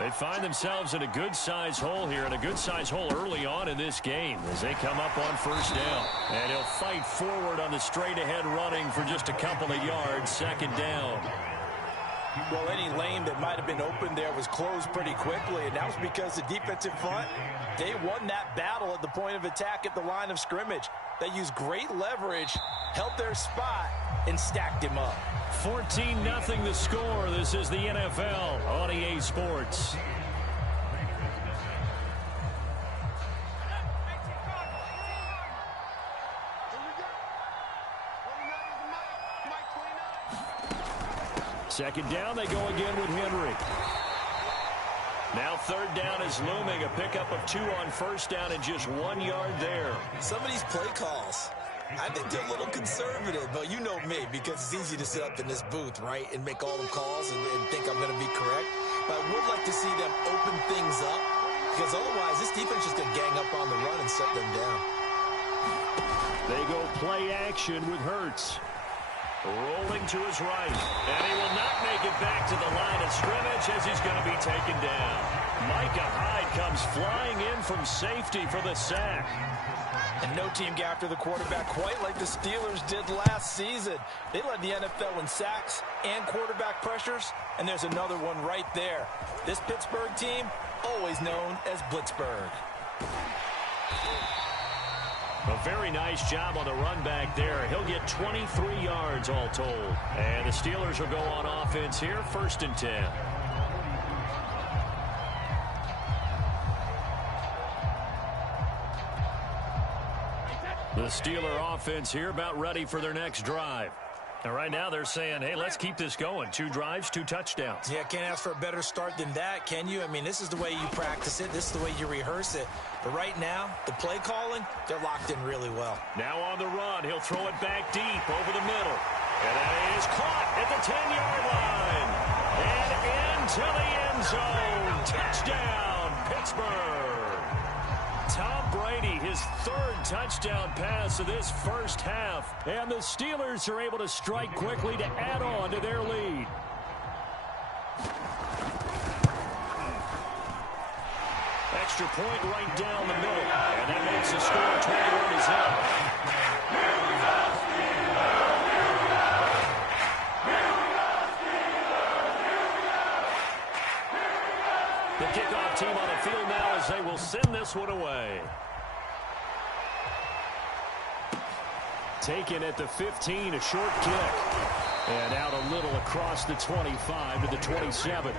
They find themselves in a good-sized hole here, and a good-sized hole early on in this game as they come up on first down. And he'll fight forward on the straight-ahead running for just a couple of yards, second down. Well, any lane that might have been open there was closed pretty quickly, and that was because the defensive front, they won that battle at the point of attack at the line of scrimmage. They used great leverage, held their spot, and stacked him up. 14-0 the score. This is the NFL on EA Sports. Second down, they go again with Henry. Now third down is looming. A pickup of 2 on first down and just 1 yard there. Some of these play calls, I think they're a little conservative, but you know me, because it's easy to sit up in this booth, right, and make all the calls and think I'm going to be correct. But I would like to see them open things up, because otherwise this defense is going to gang up on the run and shut them down. They go play action with Hurts. Rolling to his right. And he will not make it back to the line of scrimmage as he's going to be taken down. Micah Hyde comes flying in from safety for the sack. And no team got after the quarterback quite like the Steelers did last season. They led the NFL in sacks and quarterback pressures, and there's another one right there. This Pittsburgh team, always known as Blitzburgh. A very nice job on the run back there. He'll get 23 yards all told. And the Steelers will go on offense here, 1st and 10. The Steeler offense here about ready for their next drive. And right now they're saying, hey, let's keep this going. 2 drives, 2 touchdowns. Yeah, can't ask for a better start than that, can you? I mean, this is the way you practice it. This is the way you rehearse it. But right now, the play calling, they're locked in really well. Now on the run, he'll throw it back deep over the middle. And that is caught at the 10-yard line. And into the end zone. Touchdown, Pittsburgh. Tom Brady, his 3rd touchdown pass of this first half. And the Steelers are able to strike quickly to add on to their lead. Extra point right down the middle. And that makes the score 21-0. The kickoff team on the field now as they will send this one away. Taken at the 15, a short kick. And out a little across the 25 to the 27.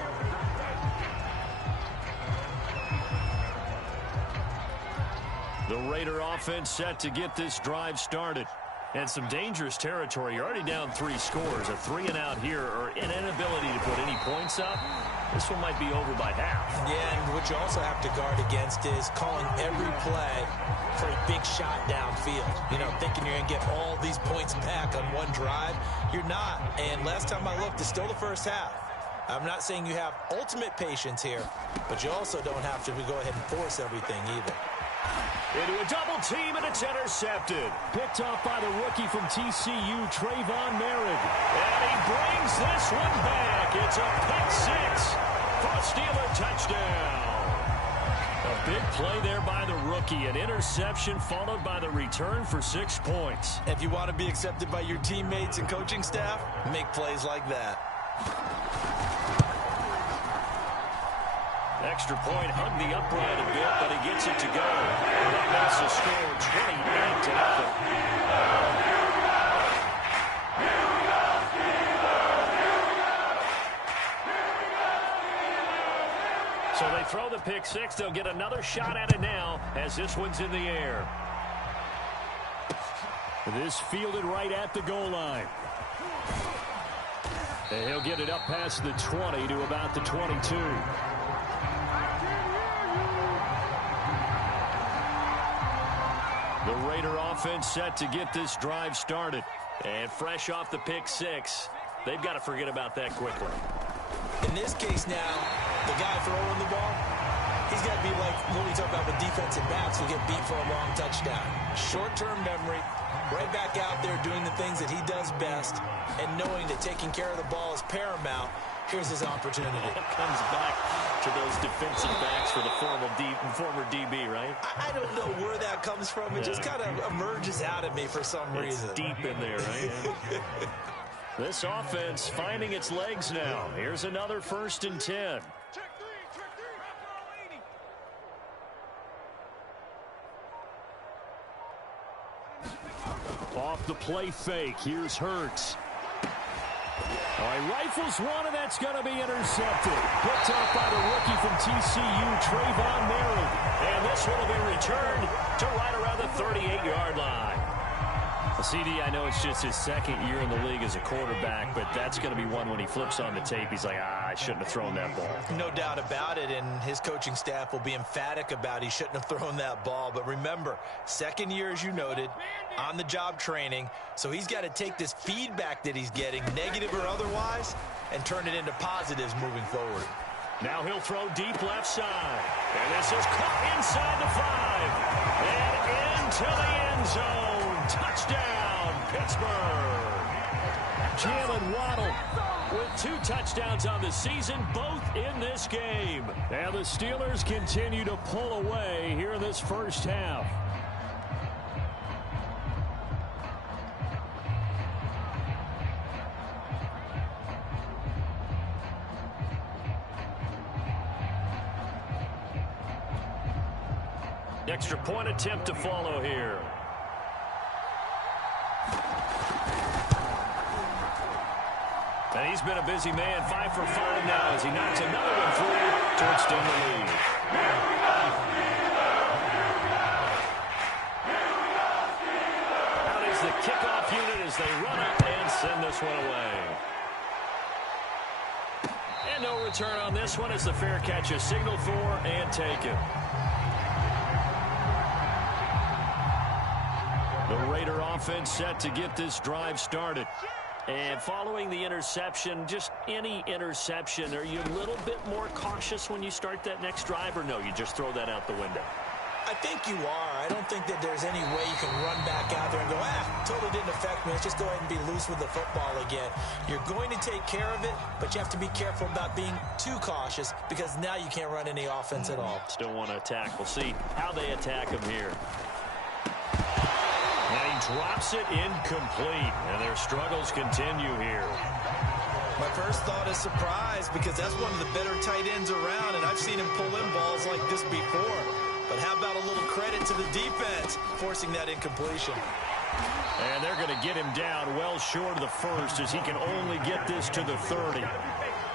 The Raider offense set to get this drive started. And some dangerous territory. You're already down 3 scores. A 3-and-out here or an inability to put any points up. This one might be over by half. Yeah, and what you also have to guard against is calling every play for a big shot downfield. You know, thinking you're going to get all these points back on one drive. You're not. And last time I looked, it's still the first half. I'm not saying you have ultimate patience here, but you also don't have to go ahead and force everything either. Into a double team, and it's intercepted. Picked off by the rookie from TCU, Trayvon Merritt. And he brings this one back. It's a pick-6 for a Steeler touchdown. A big play there by the rookie. An interception followed by the return for 6 points. If you want to be accepted by your teammates and coaching staff, make plays like that. Extra point hung the upright a bit, but he gets it to go. And that makes the score 28-0. So they throw the pick-6. They'll get another shot at it now as this one's in the air. This fielded right at the goal line. And he'll get it up past the 20 to about the 22. The Raider offense set to get this drive started. And fresh off the pick-6, they've got to forget about that quickly. In this case now, the guy throwing the ball, he's got to be like what we talk about with defensive backs who get beat for a long touchdown. Short-term memory, right back out there doing the things that he does best, and knowing that taking care of the ball is paramount. Here's his opportunity. Comes back to those defensive backs for the former DB, right? I don't know where that comes from. It just kind of emerges out of me for some reason. Deep in there, right? This offense finding its legs now. Here's another 1st and 10. Off the play fake. Here's Hurts. All right, rifles one, and that's going to be intercepted. Picked up by the rookie from TCU, Trayvon Merritt. And this one will be returned to right around the 38-yard line. CD, I know it's just his 2nd year in the league as a quarterback, but that's going to be one when he flips on the tape. He's like, I shouldn't have thrown that ball. No doubt about it, and his coaching staff will be emphatic about he shouldn't have thrown that ball. But remember, 2nd year, as you noted, on-the-job training, so he's got to take this feedback that he's getting, negative or otherwise, and turn it into positives moving forward. Now he'll throw deep left side. And this is caught inside the 5. And into the end zone. Touchdown, Pittsburgh. Jalen Waddle with 2 touchdowns on the season, both in this game. And the Steelers continue to pull away here in this first half. Extra point attempt to follow here. And he's been a busy man, 5 for 5 now as he knocks another one through to extend the lead. Out is the kickoff unit as they run up and send this one away. And no return on this one as the fair catch is signaled for and taken. The Raider offense set to get this drive started. And following the interception, just any interception, are you a little bit more cautious when you start that next drive, or no, you just throw that out the window? I think you are. I don't think that there's any way you can run back out there and go, totally didn't affect me. Let's just go ahead and be loose with the football again. You're going to take care of it, but you have to be careful about being too cautious because now you can't run any offense at all. Still want to attack. We'll see how they attack him here. And he drops it incomplete, and their struggles continue here. My first thought is surprise because that's one of the better tight ends around, and I've seen him pull in balls like this before. But how about a little credit to the defense forcing that incompletion? And they're going to get him down well short of the first as he can only get this to the 30.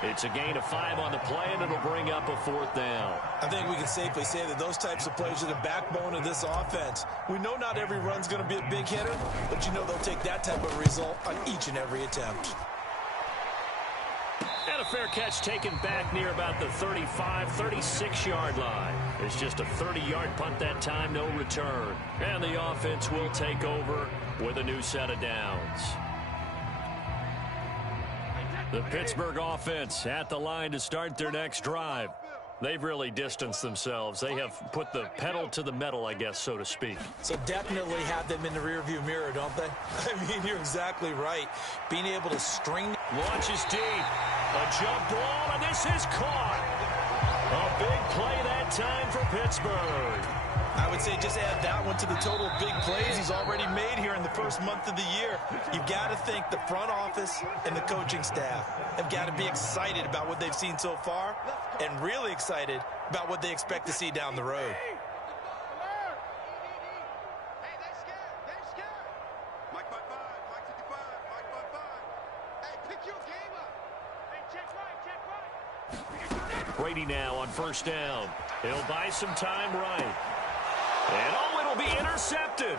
It's a gain of 5 on the play, and it'll bring up a 4th down. I think we can safely say that those types of plays are the backbone of this offense. We know not every run's going to be a big hitter, but you know they'll take that type of result on each and every attempt. And a fair catch taken back near about the 35, 36-yard line. It's just a 30-yard punt that time, no return. And the offense will take over with a new set of downs. The Pittsburgh offense at the line to start their next drive. They've really distanced themselves. They have put the pedal to the metal, I guess, so to speak. So definitely have them in the rearview mirror, don't they? I mean, you're exactly right. Being able to string. Launches deep. A jump ball, and this is caught. A big play that time for Pittsburgh. I would say just add that one to the total big plays he's already made here in the first month of the year. You've got to think the front office and the coaching staff have got to be excited about what they've seen so far and really excited about what they expect to see down the road. Brady now on 1st down. He'll buy some time right. And it'll be intercepted.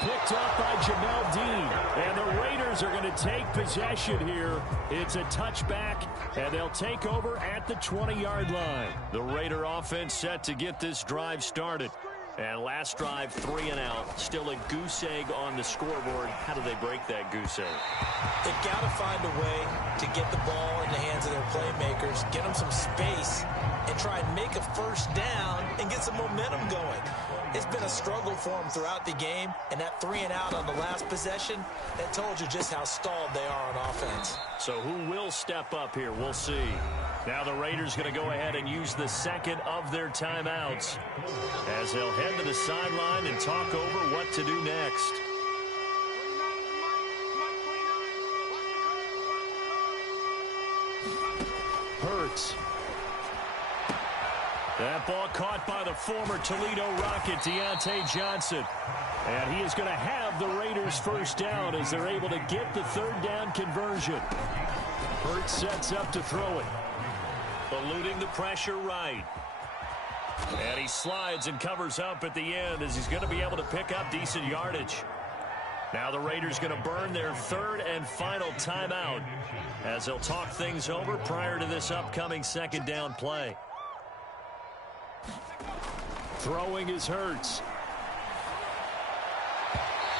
Picked up by Jamel Dean. And the Raiders are going to take possession here. It's a touchback, and they'll take over at the 20-yard line. The Raider offense set to get this drive started. And last drive, 3 and out. Still a goose egg on the scoreboard. How do they break that goose egg? They've got to find a way to get the ball in the hands of their playmakers, get them some space, and try and make a 1st down and get some momentum going. It's been a struggle for them throughout the game, and that 3 and out on the last possession, that told you just how stalled they are on offense. So who will step up here? We'll see. Now the Raiders going to go ahead and use the second of their timeouts as they'll head to the sideline and talk over what to do next. Hurts. That ball caught by the former Toledo Rocket, Deontay Johnson. And he is going to have the Raiders first down as they're able to get the third down conversion. Hurts sets up to throw it. Eluding the pressure right. And he slides and covers up at the end as he's going to be able to pick up decent yardage. Now the Raiders going to burn their third and final timeout as they'll talk things over prior to this upcoming second down play. Throwing is Hurts.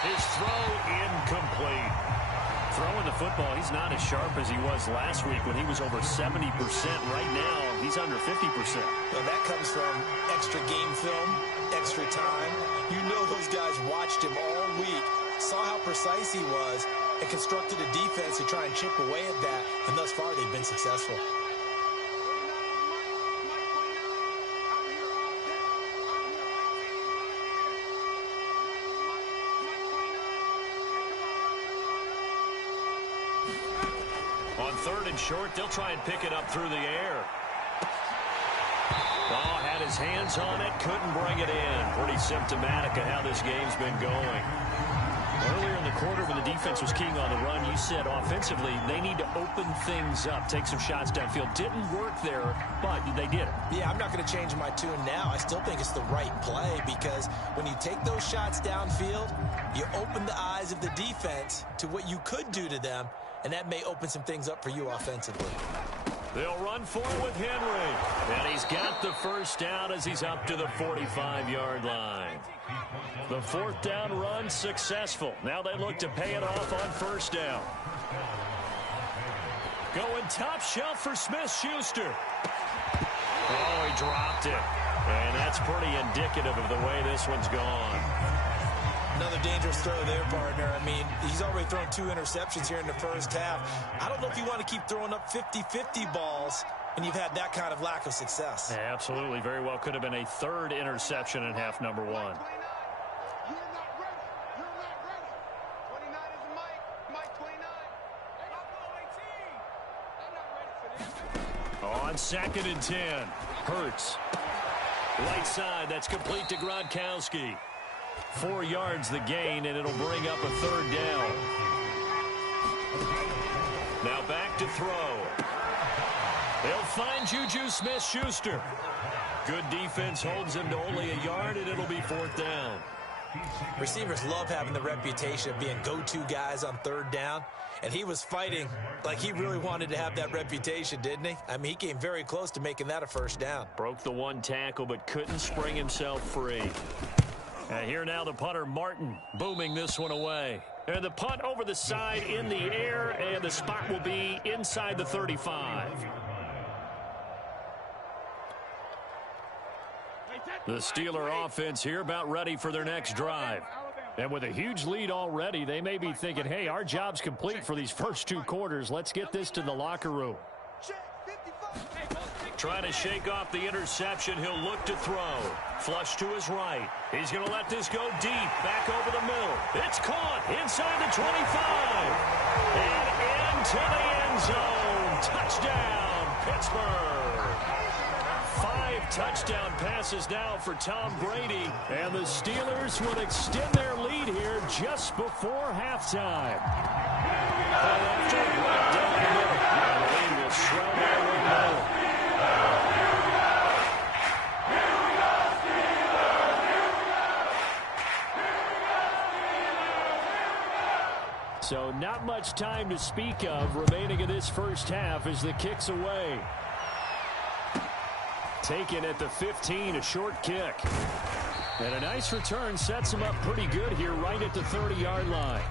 His throw incomplete. Throwing the football, he's not as sharp as he was last week when he was over 70%. Right now, he's under 50%. Well, that comes from extra game film, extra time. You know those guys watched him all week, saw how precise he was, and constructed a defense to try and chip away at that, and thus far they've been successful. On third and short, they'll try and pick it up through the air. Ball had his hands on it, couldn't bring it in. Pretty symptomatic of how this game's been going. Earlier in the quarter when the defense was keying on the run, you said offensively they need to open things up, take some shots downfield. Didn't work there, but they did it. Yeah, I'm not going to change my tune now. I still think it's the right play because when you take those shots downfield, you open the eyes of the defense to what you could do to them, and that may open some things up for you offensively. They'll run for it with Henry. And he's got the first down as he's up to the 45-yard line. The fourth down run successful. Now they look to pay it off on first down. Going top shelf for Smith-Schuster. Oh, he dropped it. And that's pretty indicative of the way this one's gone. Another dangerous throw there, partner. I mean, he's already thrown 2 interceptions here in the first half. I don't know if you want to keep throwing up 50-50 balls when you've had that kind of lack of success. Yeah, absolutely. Very well could have been a third interception in half number 1. On second and 10, Hurts. Right side, that's complete to Gronkowski. 4 yards the gain, and it'll bring up a third down. Now back to throw. They'll find Juju Smith-Schuster. Good defense holds him to only a yard, and it'll be fourth down. Receivers love having the reputation of being go-to guys on third down, and he was fighting like he really wanted to have that reputation, didn't he? I mean, he came very close to making that a first down. Broke the one tackle, but couldn't spring himself free. And here now the punter, Martin, booming this one away. And the punt over the side in the air, and the spot will be inside the 35. The Steeler offense here about ready for their next drive. And with a huge lead already, they may be thinking, hey, our job's complete for these first 2 quarters. Let's get this to the locker room. Trying to shake off the interception. He'll look to throw. Flush to his right. He's going to let this go deep. Back over the middle. It's caught inside the 25. And into the end zone. Touchdown, Pittsburgh. 5 touchdown passes now for Tom Brady. And the Steelers will extend their lead here just before halftime. Right down the middle. And the lead will shroud their way home. So not much time to speak of remaining in this first half as the kick's away. Taken at the 15, a short kick. And a nice return sets him up pretty good here right at the 30-yard line.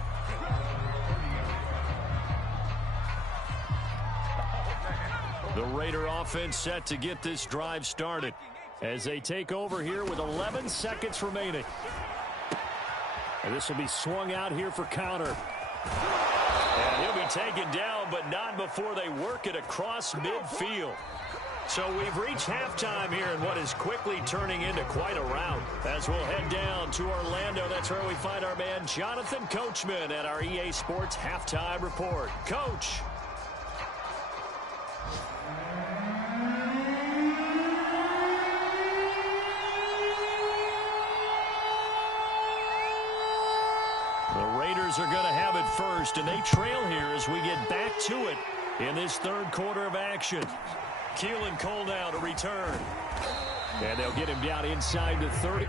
The Raider offense set to get this drive started as they take over here with 11 seconds remaining. And this will be swung out here for counter. And he'll be taken down, but not before they work it across midfield. So we've reached halftime here in what is quickly turning into quite a rout. As we'll head down to Orlando, that's where we find our man Jonathan Coachman at our EA Sports Halftime Report. Coach. The Raiders are going to have it first, and they trail here as we get back to it in this third quarter of action. Keelan Cole now to return. And they'll get him down inside the 30.